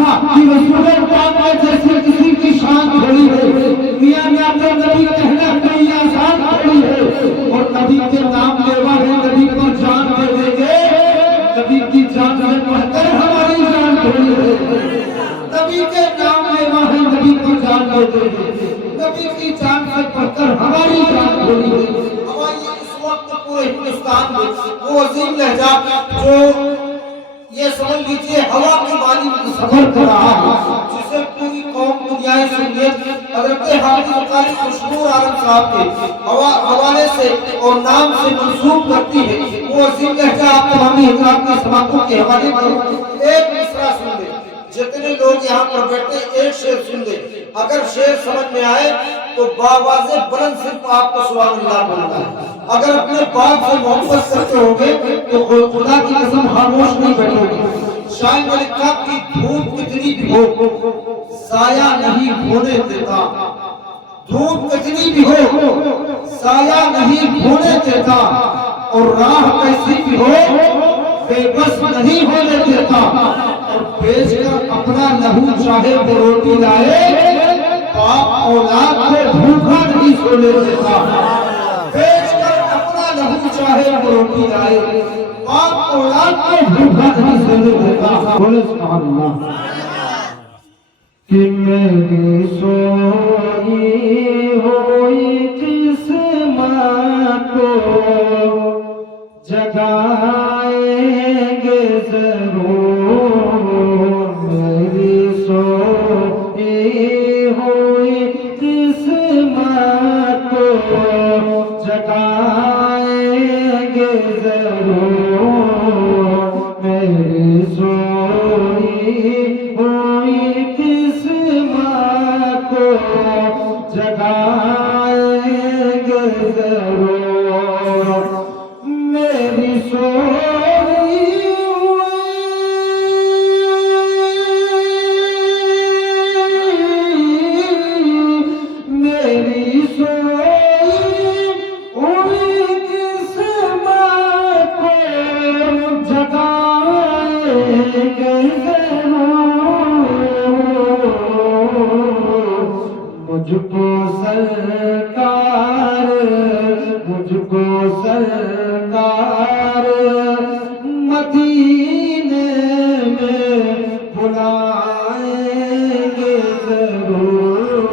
کہ رسول پاک جیسے کسی کی شان تھوڑی ہے، میاں میاں نبی کہنا کوئی آسان تھوڑی ہے، اور نبی کے نام لیوا ہے، نبی کو جان دے دیں گے، نبی کی جان سے بڑھ کر ہماری جان تھوڑی ہے، نبی کے نام لیوا ہے، نبی کو جان دے دیں گے، نبی کی جان سے بڑھ کر ہماری جان تھوڑی ہے۔ ہماری اس وقت پورے ہندوستان میں وہ عظیم لہجہ جو یہ سمجھ لیجئے ہوا کی مانی سفر کر رہا ہے، جسے پوری قوم دنیائے سنیت حضرت حافظ قاری مشہور عالم صاحب کے حوالے سے اور نام سے منسوب کرتی ہے، وہ عظیم لہجہ آپ تمامی حضرات کی سماعتوں کے حوالے پر ایک مصرع سن لیں۔ جتنے لوگ یہاں پر بیٹھے ایک شعر سن لیں، اگر شعر سمجھ میں آئے تو باواضح بلند صرف آپ کو سبحان اللہ بولنا ہے۔ اگر اپنے باپ سے محبت کرتے ہوگے تو خدا کی قسم خاموش نہیں بیٹھو گے۔ شاعر نے لکھا کہ دھوپ کتنی بھی ہو سایہ نہیں ہونے دیتا، دھوپ کتنی بھی ہو سایہ نہیں ہونے دیتا، اور راہ کیسی بھی ہو بے بس نہیں ہونے دیتا، اور بیچ کر اپنا لہو چاہے وہ روٹی لائے، باپ اولاد کو بھوکا نہیں سونے دیتا، بیچ کر اپنا لہو چاہے وہ روٹی لائے، باپ اولاد کو بھوکا نہیں سونے دیتا۔ بولے سبحان اللہ۔ کہ میری سوئی ہوئی قسمت کو جگائیں گے ضرور، میری سوئی ہوئی قسمت کو جگائیں گے ضرور، میری سوئی ہوئی قسمت کو جگائیں گے ضرور، میری سوئی میری سوئی ہوئی قسمت کو جگائیں گے ضرور، مجھ کو سرکار مدینے میں بلائیں گے ضرور،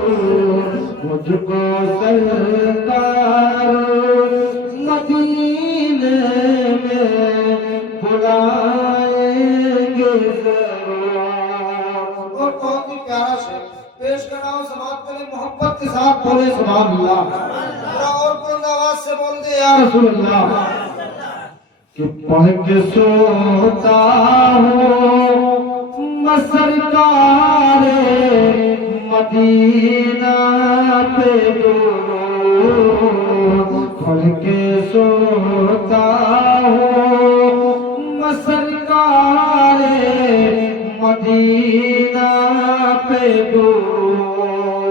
مجھ کو سرکار مدینے میں بلائیں گے ضرور۔ اور بہت ہی پیارا شعر پیش کر رہا ہوں، سماعت کریں محبت کے ساتھ، بولے سبحان اللہ۔ اور بلند آواز سے بول دے یا رسول اللہ۔ کہ پڑھ کے سوتا ہوں میں سرکار مدینہ پہ درود، پڑھ کے سوتا ہوں میں سرکار مدینہ پہ درود،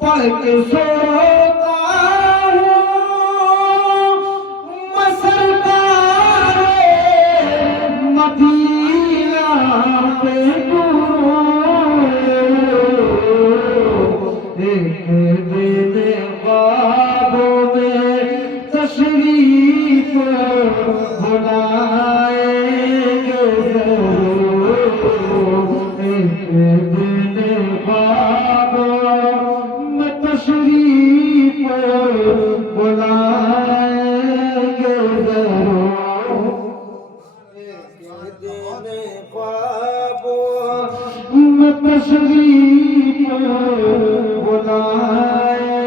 پڑھ کے سوتا ہوں میں سرکار مدینہ پہ درود، ایک دن خوابوں میں تشریف بلائیں گے ضرور، ایک دن خوابوں میں تشریف بلائیں گے ضرور، ایک دن خوابوں میں تشریف بلائیں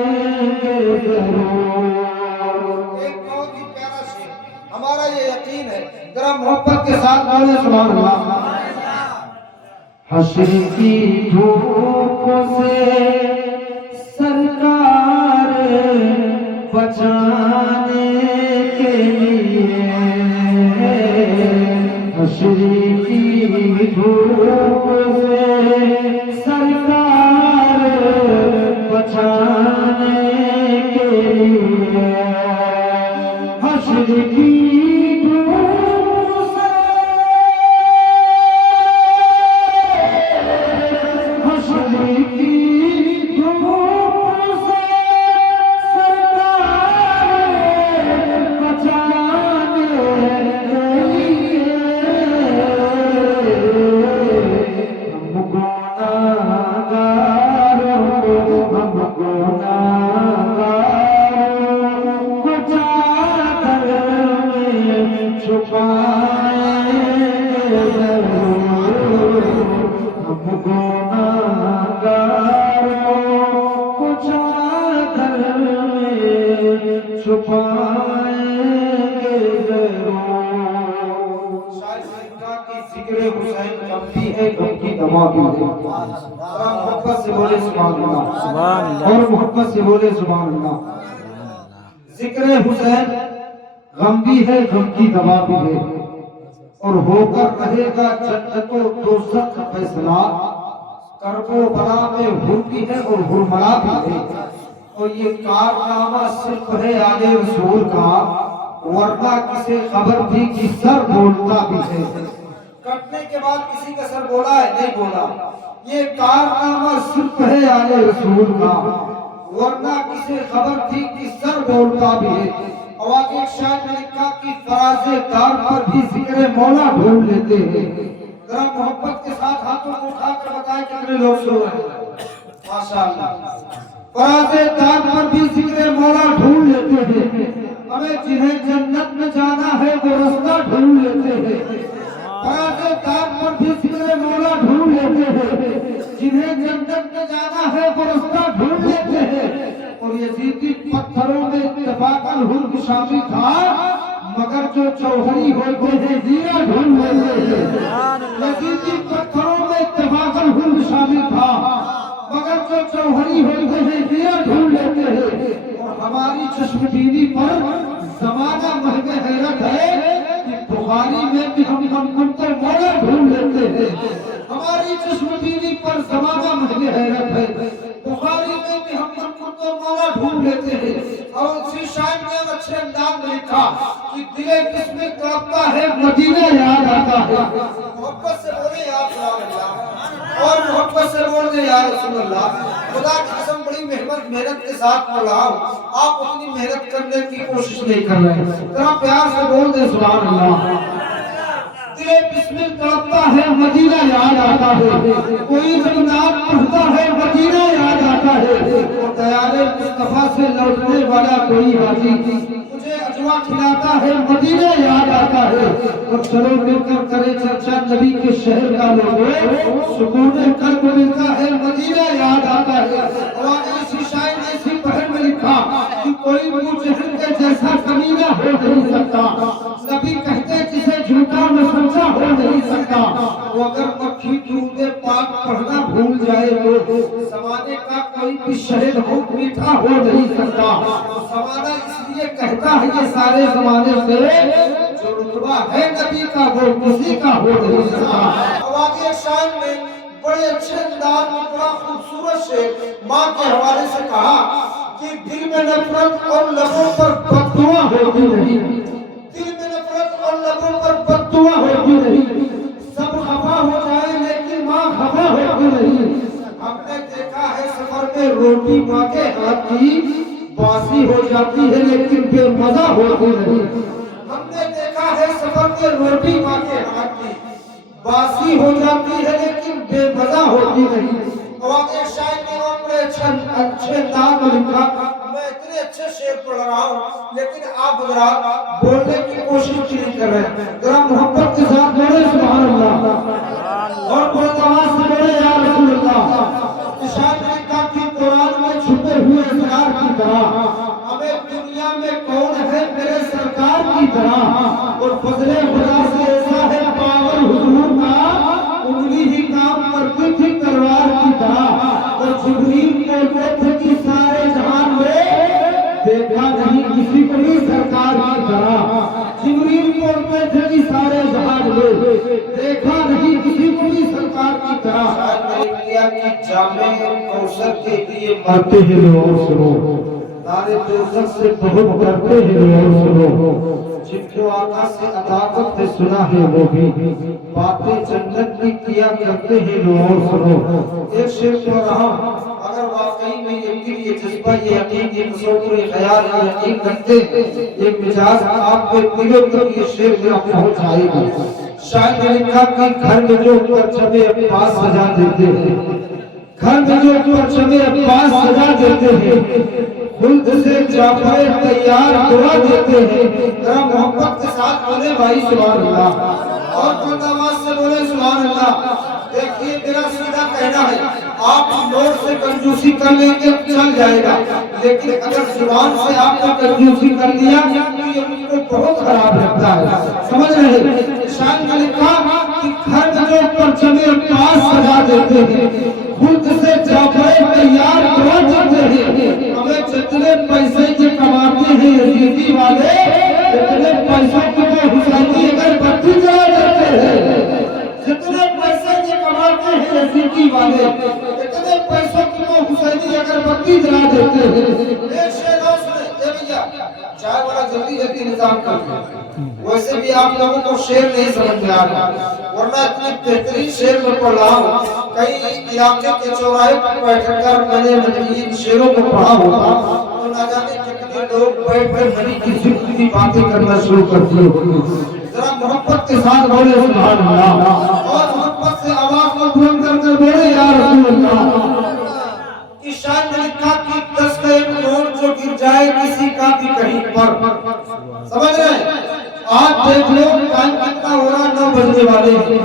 گے ضرور۔ ایک بہت ہی پیارا شعر، ہمارا یہ یقین ہے، ذرا محبت کے ساتھ بولے سبحان اللہ۔ حشر کی دھوپ سے سرکار بچانے کے لیے، حشر کی دھوپ سے سرکار بچانے کے لیے، حشر کی دھوپ سے भी है गम की दवा भी है। और मोहब्बत से बोले सुभान अल्लाह, और मोहब्बत से बोले सुभान अल्लाह। जिक्र हुसैन गम भी है गम की दवा भी है, और होकर रहेगा जन्नत और दोज़ख का फैसला। करबो बला में हुर भी है और हुरमला भी है, और ये कारनामा सिर्फ है आले रसूल का, वरना किसे खबर थी कि सर बोलता भी है। कटने के बाद किसी का सर बोला है? नहीं बोला। ये कारनामा सिर्फ है आले रसूल का, वरना किसे खबर थी कि सर बोलता भी है। और आगे एक शायर ने लिखा कि फराज़े दार पर भी जिक्र मौला ढूंढ लेते हैं। जरा मोहब्बत के साथ हाथों को उठाकर बताएं कितने लोग सो रहे हैं। माशाअल्लाह। फराज़े दार पर भी जिक्र मौला ढूंढ लेते हैं, हमें जिन्हें जन्नत में जाना है वो रास्ता ढूंढ लेते हैं। फराज़े दार पर भी जिक्र मौला ढूंढ लेते हैं, जिन्हें जन्नत में जाना है वो रास्ता ढूंढ लेते हैं। और यजीदी पत्थरों में इत्तेफाकन हुर्र शामिल था, मगर जो चौहरी होते हैं हीरा ढूंढ लेते हैं। यजीदी पत्थरों में इत्तेफाकन हुर्र शामिल था, मगर जो चौहरी होते हैं हीरा ढूंढ लेते हैं। और हमारी चश्मदीदी पर जमाना महंगे हैरत है कि बुखारी में भी हम मन को मौला ढूंढ लेते हैं। हमारी चश्मदीदी पर जमाना महंगे हैरत है, बुखारी में भी हम मन को मौला ढूंढ लेते हैं। और उसी शायर ने अच्छे अंदाज में लिखा कि दिले किस्में तड़पता है मदीना याद आता है। मोहब्बत से बोले या अल्लाह, और मोहब्बत से बोले या रसूल अल्लाह। खुदा की कसम बड़ी मेहनत के साथ पढ़ रहा हूँ, आप उतनी मेहनत करने की कोशिश नहीं कर रहे हैं। जरा प्यार से बोल दे सुभान अल्लाह। दिले बिस्मिल तड़पता है मदीना याद आता है, कोई जब नाम पढ़ता है मदीना याद आता है। और दयाले मुस्तफा से लौटने वाला कोई हाजी मुझे अजवा खिलाता है मदीना याद आता है। और चलो मिलकर करे चर्चा नबी के शहर का लोगों, सुकून कल्ब मिलता है मदीना याद आता है। और इसी शायर ने इसी पहर में लिखा कि कोई मुझे के जैसा कमीना हो नहीं सकता, नबी कहते जिसे झूठा में समझा हो नहीं सकता। वो अगर मक्खी दूध पाक पढ़ना भूल जाए तो ज़माने का कोई भी शहर हो मीठा हो नहीं सकता। ज़माना इसलिए कहता है ये सारे ज़माने से जो रुतबा है नबी का वो किसी का हो नहीं सकता। अब आगे शायर में बड़े अच्छे अंदाज में बड़ा खूबसूरत से माँ के हवाले से कहा कि दिल में नफरत और लबों पर बददुआ होती नहीं, दिल में नफरत और लबों पर बददुआ होती नहीं। सब खफा हो जाए लेकिन माँ खफा होती नहीं। हमने देखा है सफर में रोटी माँ के हाथ की बासी हो जाती है लेकिन बेमजा होती नहीं। हमने देखा है सफर में रोटी माँ के हाथ की बासी हो जाती है लेकिन बेमजा होती नहीं। और आगे शायर ने बड़े अच्छे अंदाज में लिखा, मैं इतने अच्छे शेर पढ़ रहा हूँ लेकिन आप जरा बोलने की कोशिश नहीं कर रहे। जरा मोहब्बत के साथ बोले सुभान अल्लाह, और बहुत आवाज से बोले या रसूल अल्लाह। शायर ने कहा कि कुरान में छुपे हुए असरार की तरह हमें दुनिया में कौन है मेरे सरकार की तरह। और फजले खुदा से ऐसा है पावर हुजूर का, उंगली ही काम करती थी तलवार की तरह। और जिब्रील बोलते थे कि सारे जहान में देखा नहीं किसी को भी सरकार की तरह। जिब्रील बोलते थे कि सारे जहान में देखा नहीं किसी को भी सरकार की तरह। जामे कौसर के लिए मरते हैं लोग सुनो, नारे दोज़ख से बहुत डरते हैं लोग सुनो। जिनको आका से अदावत ने सुना है वो भी बातें जन्नत की किया करते हैं लोग सुनो। एक शेर पढ़ रहा हूं, अगर वाकई में ये जज्बा ये यकीन ये तसव्वुर ये ख्याल ये यकीन रखते ये मिजाज आप पे दिलों तक ये शेर मेरा पहुंच आएगा। शायद ने लिखा कि घर में जो परचमे अब्बास सजा देते हैं, घर में जो परचमे अब्बास सजा देते हैं, खुद से जाफर तैयार दुआ देते हैं। जरा मोहब्बत के साथ बोले भाई सुभान अल्लाह, और खुद आवाज से बोले सुभान अल्लाह। देखिए मेरा सीधा कहना है, आप नोट से कंजूसी कर लेंगे चल जाएगा, लेकिन अगर जुबान से आपने कंजूसी कर लिया तो ये मुझको बहुत खराब लगता है। समझ रहे? शायद ने लिखा कि घर में जो परचमे पास सजा देते हैं, खुद से जाफर तैयार करवा देते हैं। हमें जितने पैसे के कमाते हैं यजीदी वाले, इतने पैसों की वो हुसैनी अगरबत्ती जला देते हैं। जितने पैसे के कमाते हैं यजीदी वाले, इतने पैसों की वो हुसैनी अगरबत्ती जला देते हैं। एक शेर और सुने, ए भैया चाय वाला जल्दी जल्दी इंतजाम कर। वैसे भी आप लोगों को शेर नहीं समझ में आ रहा, वरना इतने बेहतरीन शेर में पढ़ रहा हूँ। कई इलाके के चौराहे पर बैठकर मैंने इन शेरों को पढ़ा होगा, तो ना जाने कितने लोग बैठ कर नबी की जिक्र की बातें करना शुरू कर दिए होंगे। जरा मोहब्बत के साथ बोले सुभान अल्लाह, और मोहब्बत से आवाज को बुलंद करके बोले या रसूल अल्लाह। इस शायर ने लिखा कि 10 का एक नोट जो गिर जाए किसी का भी कहीं पर, समझ रहे हैं? आज देख लो टाइम कितना हो रहा, 9 बजने वाले हैं।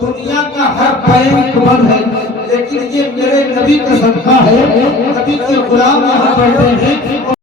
दुनिया का हर बैंक बंद है, लेकिन ये मेरे नबी का सदका है। नबी के गुलाम यहाँ बैठे हैं।